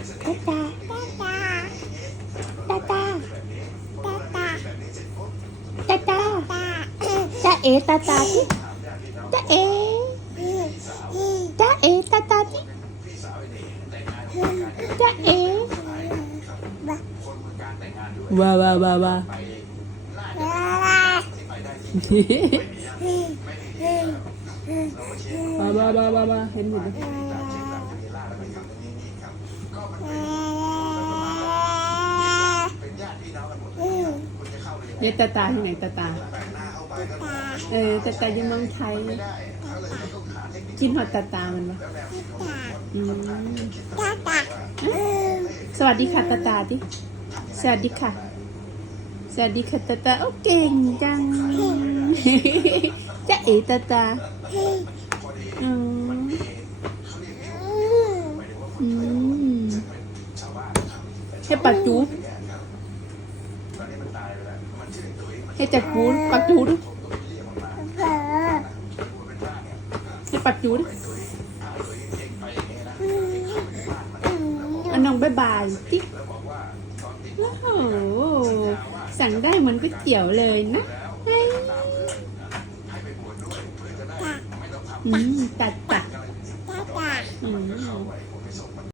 ตาตาตาตาตาตาตาตาเอตาตาที่ตาเอตาเอตาตาที่ตาเอว้าว้าว้าว้าว้าว้าว้าว้าว้าเห็นหมดเลย เนี่ยตาตาที่ไหนตาตา เออตาตาอยู่เมืองไทยกินหอดตาตามันปะอืมสวัสดีค่ะตาตาดิสวัสดีค่ะสวัสดีค่ะตาตาโอ้เก่งจังจะเอตาตาอืมอืมให้ปัดจู ให้จัดจูปัดจูดิให้ปัดจูดิอันน้องบายบายจิโอ้โหสั่งได้เหมือนก๋วยเตี๋ยวเลยนะเฮ้ยอืมตัดตัด